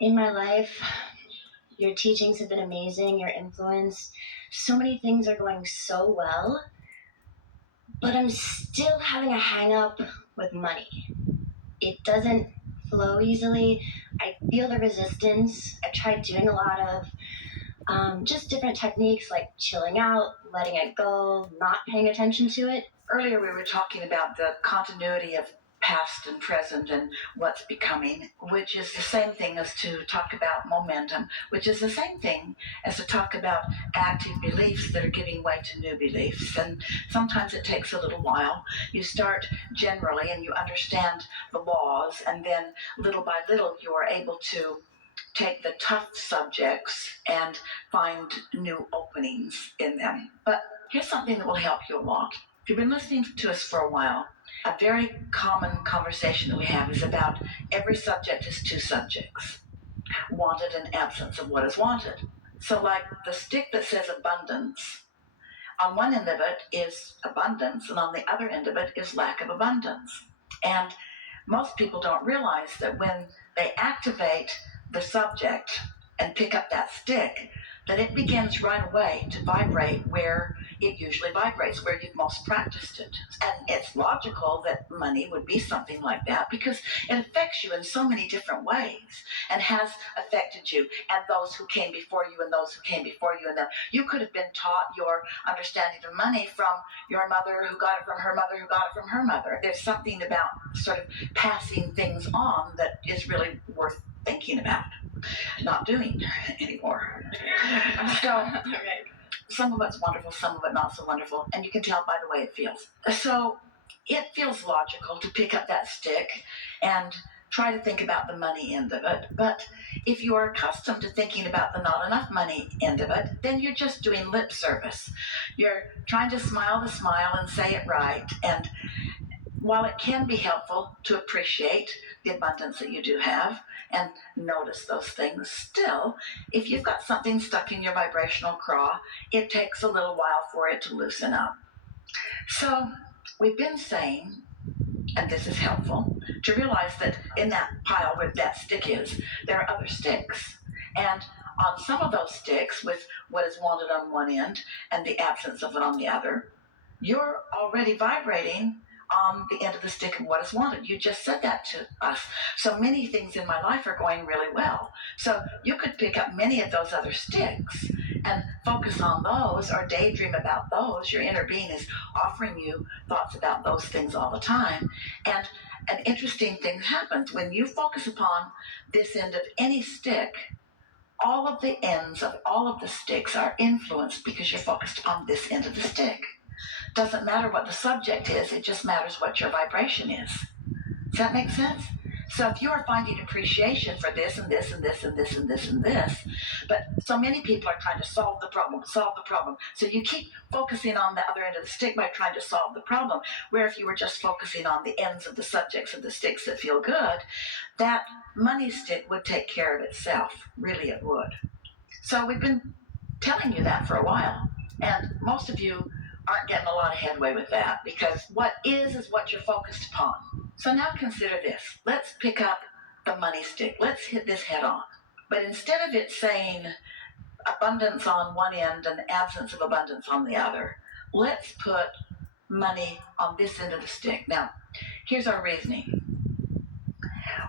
In my life, your teachings have been amazing, your influence. So many things are going so well, but I'm still having a hang up with money. It doesn't flow easily. I feel the resistance. I tried doing a lot of just different techniques like chilling out, letting it go, not paying attention to it. Earlier, we were talking about the continuity of past and present and what's becoming, which is the same thing as to talk about momentum, which is the same thing as to talk about active beliefs that are giving way to new beliefs. And sometimes it takes a little while. You start generally and you understand the laws, and then little by little you are able to take the tough subjects and find new openings in them. But here's something that will help you a lot. If you've been listening to us for a while, a very common conversation that we have is about every subject is two subjects, wanted and absence of what is wanted. So like the stick that says abundance, on one end of it is abundance, and on the other end of it is lack of abundance. And most people don't realize that when they activate the subject and pick up that stick, that it begins right away to vibrate where it usually vibrates, where you've most practiced it. And it's logical that money would be something like that because it affects you in so many different ways and has affected you and those who came before you and those who came before you. And then you could have been taught your understanding of money from your mother who got it from her mother who got it from her mother. There's something about sort of passing things on that is really worth thinking about, not doing anymore. So some of it's wonderful, some of it not so wonderful, and you can tell by the way it feels. So it feels logical to pick up that stick and try to think about the money end of it. But if you are accustomed to thinking about the not enough money end of it, then you're just doing lip service. You're trying to smile the smile and say it right. And while it can be helpful to appreciate the abundance that you do have and notice those things, still, if you've got something stuck in your vibrational craw, it takes a little while for it to loosen up. So we've been saying, and this is helpful, to realize that in that pile where that stick is, there are other sticks. And on some of those sticks, with what is wanted on one end and the absence of it on the other, you're already vibrating on the end of the stick of what is wanted. You just said that to us. So many things in my life are going really well. So you could pick up many of those other sticks and focus on those or daydream about those. Your inner being is offering you thoughts about those things all the time. And an interesting thing happens when you focus upon this end of any stick. All of the ends of all of the sticks are influenced because you're focused on this end of the stick. Doesn't matter what the subject is, it just matters what your vibration is. Does that make sense? So if you are finding appreciation for this and this and this and this and this and this, but so many people are trying to solve the problem. So you keep focusing on the other end of the stick by trying to solve the problem, where if you were just focusing on the ends of the subjects of the sticks that feel good, that money stick would take care of itself. Really, it would. So we've been telling you that for a while, and most of you aren't getting a lot of headway with that because what is what you're focused upon. So now consider this. Let's pick up the money stick. Let's hit this head on. But instead of it saying abundance on one end and absence of abundance on the other, let's put money on this end of the stick. Now, here's our reasoning.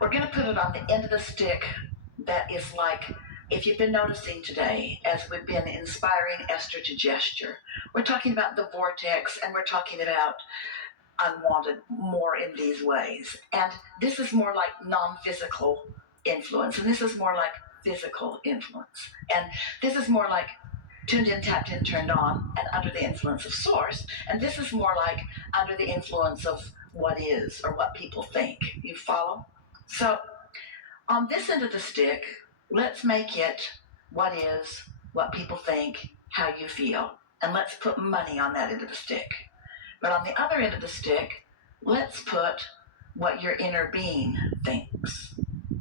We're going to put it on the end of the stick that is like, if you've been noticing today, as we've been inspiring Esther to gesture, we're talking about the vortex and we're talking about unwanted more in these ways. And this is more like non-physical influence, and this is more like physical influence. And this is more like tuned in, tapped in, turned on, and under the influence of source. And this is more like under the influence of what is or what people think. You follow? So on this end of the stick, let's make it what is, what people think, how you feel. And let's put money on that end of the stick. But on the other end of the stick, let's put what your inner being thinks.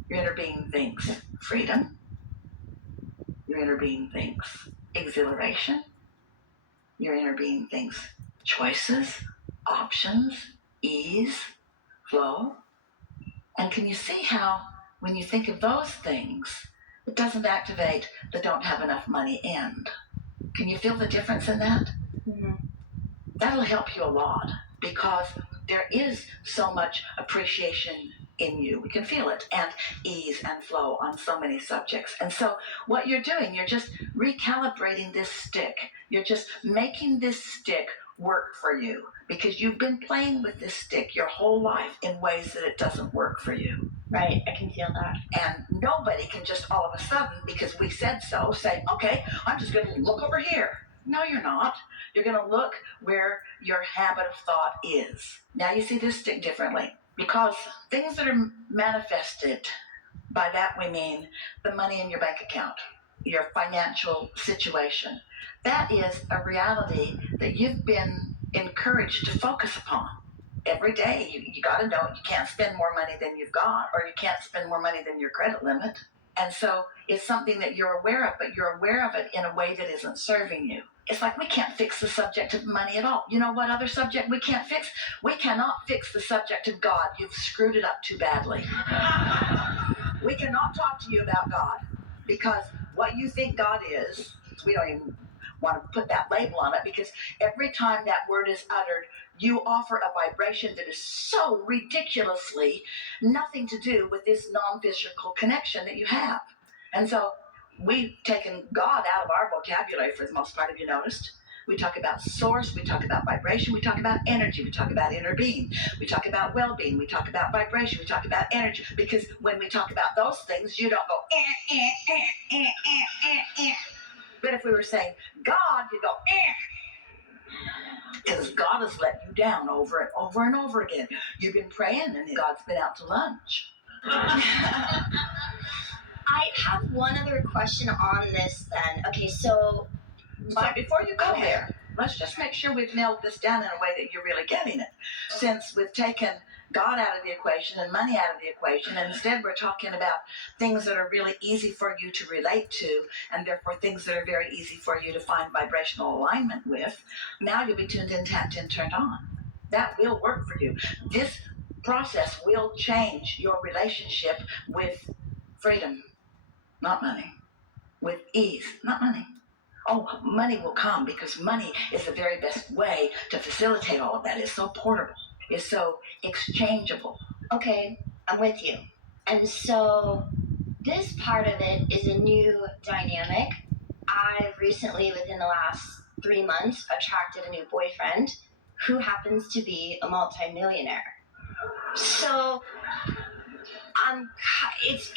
Your inner being thinks freedom. Your inner being thinks exhilaration. Your inner being thinks choices, options, ease, flow. And can you see how when you think of those things, it doesn't activate the don't have enough money end. Can you feel the difference in that? Mm-hmm. That'll help you a lot because there is so much appreciation in you. We can feel it, and ease and flow on so many subjects. And so what you're doing, you're just recalibrating this stick. You're just making this stick work for you because you've been playing with this stick your whole life in ways that it doesn't work for you. Right, I can feel that. And nobody can just all of a sudden, because we said so, say, okay, I'm just going to look over here. No, you're not. You're going to look where your habit of thought is. Now you see this stick differently because things that are manifested, by that we mean the money in your bank account, your financial situation. That is a reality that you've been encouraged to focus upon. Every day, you got to know you can't spend more money than you've got, or you can't spend more money than your credit limit. And so it's something that you're aware of, but you're aware of it in a way that isn't serving you. It's like we can't fix the subject of money at all. You know what other subject we can't fix? We cannot fix the subject of God. You've screwed it up too badly. We cannot talk to you about God because what you think God is, we don't even want to put that label on it because every time that word is uttered, you offer a vibration that is so ridiculously nothing to do with this non-physical connection that you have. And so we've taken God out of our vocabulary for the most part, have you noticed? We talk about source, we talk about vibration, we talk about energy, we talk about inner being, we talk about well-being, we talk about vibration, we talk about energy. Because when we talk about those things, you don't go, eh, eh, eh, eh, eh, eh, eh. But if we were saying God, you go, because God has let you down over and over and over again. You've been praying and God's been out to lunch. I have one other question on this then. Okay, so before you go there, let's just make sure we've nailed this down in a way that you're really getting it. Since we've taken God out of the equation and money out of the equation, and instead we're talking about things that are really easy for you to relate to, and therefore things that are very easy for you to find vibrational alignment with, now you'll be tuned in, tapped in, turned on. That will work for you. This process will change your relationship with freedom, not money. With ease, not money. Oh, money will come because money is the very best way to facilitate all of that. It's so portable. It's so exchangeable. Okay, I'm with you. And so this part of it is a new dynamic. I've recently, within the last 3 months, attracted a new boyfriend who happens to be a multimillionaire. So it's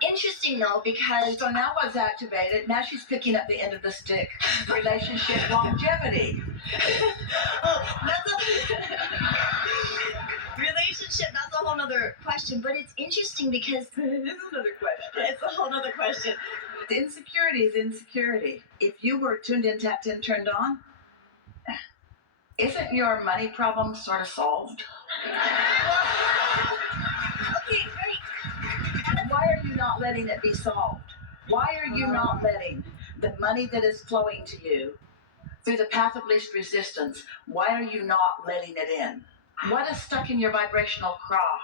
interesting though because so now what's activated? Now she's picking up the end of the stick. Relationship longevity. Relationship, that's a whole nother question, but it's interesting because it is another question. It's a whole nother question. Insecurity is insecurity. If you were tuned in, tapped in, turned on, isn't your money problem sort of solved? Okay, great. Why are you not letting it be solved? Why are you not letting the money that is flowing to you through the path of least resistance, why are you not letting it in? What is stuck in your vibrational craw?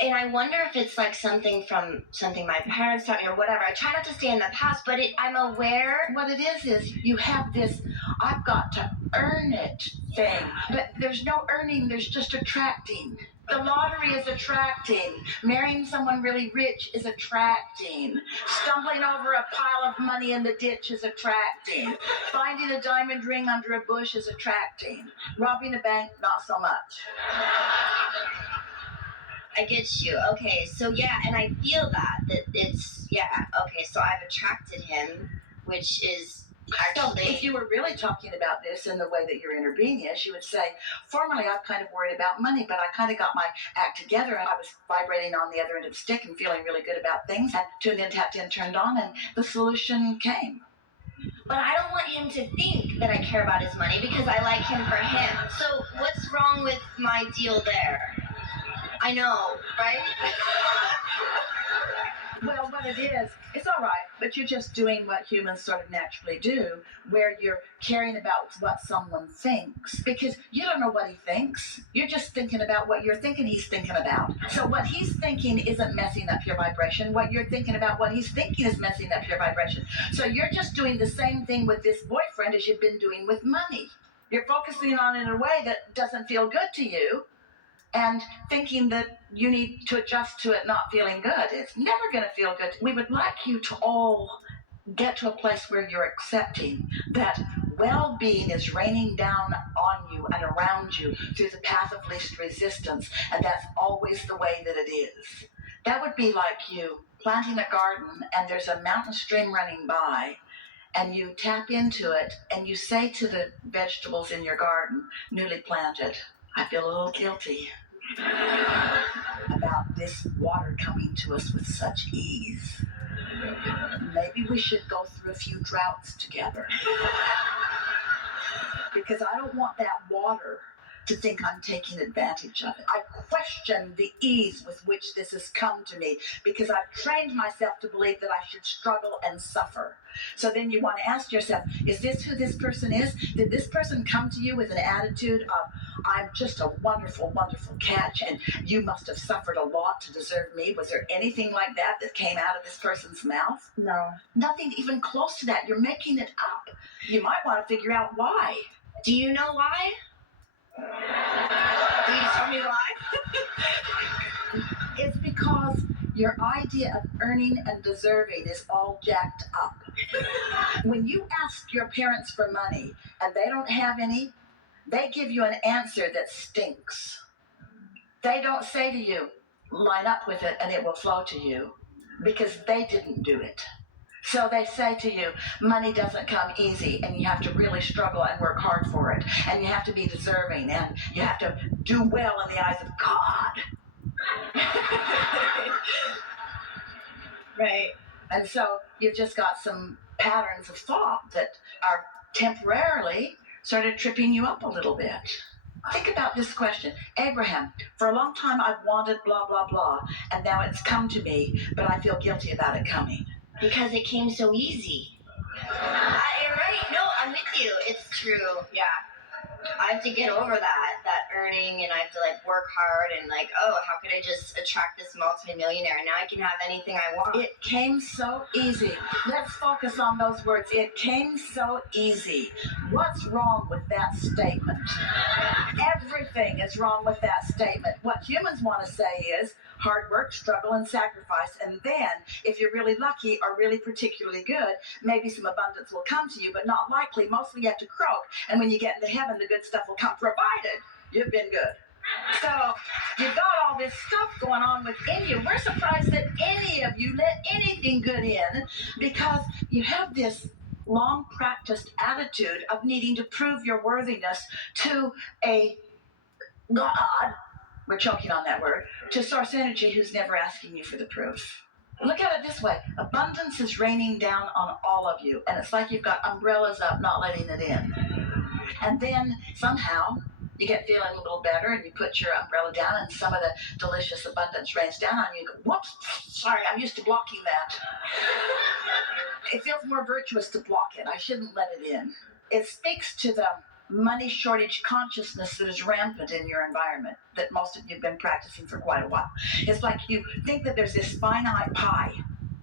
And I wonder if it's like something from something my parents taught me or whatever. I try not to stay in the past, but I'm aware. What it is you have this, I've got to earn it thing. But there's no earning, there's just attracting. The lottery is attracting. Marrying someone really rich is attracting. Stumbling over a pile of money in the ditch is attracting. Finding a diamond ring under a bush is attracting. Robbing a bank, not so much. I get you. Okay, so yeah, and I feel that it's, yeah, okay, so I've attracted him, which is actually... So if you were really talking about this in the way that your inner being is, you would say, formerly I'm kind of worried about money, but I kind of got my act together and I was vibrating on the other end of the stick and feeling really good about things and tuned in, tapped in, turned on, and the solution came. But I don't want him to think that I care about his money because I like him for him. So what's wrong with my deal there? I know, right? Well, what it is, it's all all right, but you're just doing what humans sort of naturally do, where you're caring about what someone thinks, because you don't know what he thinks. You're just thinking about what you're thinking he's thinking about. So what he's thinking isn't messing up your vibration. What you're thinking about what he's thinking is messing up your vibration. So you're just doing the same thing with this boyfriend as you've been doing with money. You're focusing on it in a way that doesn't feel good to you, and thinking that you need to adjust to it not feeling good. It's never going to feel good. We would like you to all get to a place where you're accepting that well-being is raining down on you and around you through the path of least resistance, and that's always the way that it is. That would be like you planting a garden and there's a mountain stream running by, and you tap into it and you say to the vegetables in your garden, newly planted, I feel a little guilty about this water coming to us with such ease. Maybe we should go through a few droughts together. Because I don't want that water to think I'm taking advantage of it. I question the ease with which this has come to me, because I've trained myself to believe that I should struggle and suffer. So then you want to ask yourself, is this who this person is? Did this person come to you with an attitude of, I'm just a wonderful, wonderful catch, and you must have suffered a lot to deserve me? Was there anything like that that came out of this person's mouth? No. Nothing even close to that. You're making it up. You might want to figure out why. Do you know why? Can you tell me why? It's because your idea of earning and deserving is all jacked up. When you ask your parents for money and they don't have any, they give you an answer that stinks. They don't say to you, line up with it and it will flow to you, because they didn't do it. So they say to you, money doesn't come easy, and you have to really struggle and work hard for it, and you have to be deserving, and you have to do well in the eyes of God. Right. And so you've just got some patterns of thought that are temporarily sort of tripping you up a little bit. Think about this question. Abraham, for a long time I've wanted blah, blah, blah, and now it's come to me, but I feel guilty about it coming. Because it came so easy. You're right. No, I'm with you. It's true. Yeah. I have to get over that earning, and I have to like work hard and like, oh, how could I just attract this multimillionaire? Now I can have anything I want. It came so easy. Let's focus on those words. It came so easy. What's wrong with that statement? Everything is wrong with that statement. What humans want to say is hard work, struggle, and sacrifice. And then, if you're really lucky or really particularly good, maybe some abundance will come to you, but not likely. Mostly you have to croak. And when you get into heaven, the good stuff will come, provided you've been good. So you've got all this stuff going on within you. We're surprised that any of you let anything good in, because you have this long practiced attitude of needing to prove your worthiness to a God, we're choking on that word, to source energy who's never asking you for the proof. Look at it this way. Abundance is raining down on all of you, and it's like you've got umbrellas up, not letting it in. And then somehow you get feeling a little better, and you put your umbrella down, and some of the delicious abundance rains down on you. You go, whoops, sorry, I'm used to blocking that. It feels more virtuous to block it. I shouldn't let it in. It speaks to the money shortage consciousness that is rampant in your environment, that most of you have been practicing for quite a while. It's like you think that there's this finite pie,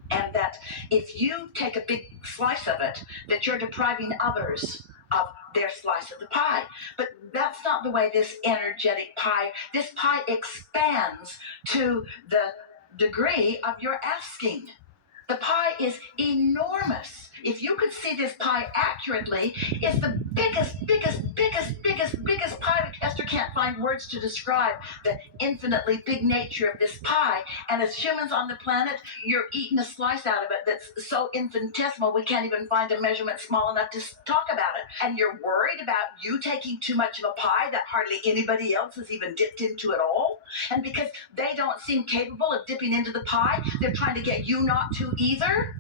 and that if you take a big slice of it, that you're depriving others of their slice of the pie. But that's not the way this energetic pie, this pie expands to the degree of your asking. The pie is enormous. If you could see this pie accurately, it's the biggest pie. Esther can't find words to describe the infinitely big nature of this pie. And as humans on the planet, you're eating a slice out of it that's so infinitesimal we can't even find a measurement small enough to talk about it. And you're worried about you taking too much of a pie that hardly anybody else has even dipped into at all. And because they don't seem capable of dipping into the pie, they're trying to get you not to either.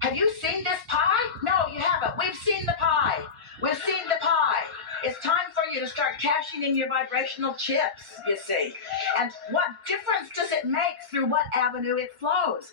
Have you seen this pie? No, you haven't. We've seen the pie. We've seen the pie. It's time for you to start cashing in your vibrational chips, you see. And what difference does it make through what avenue it flows?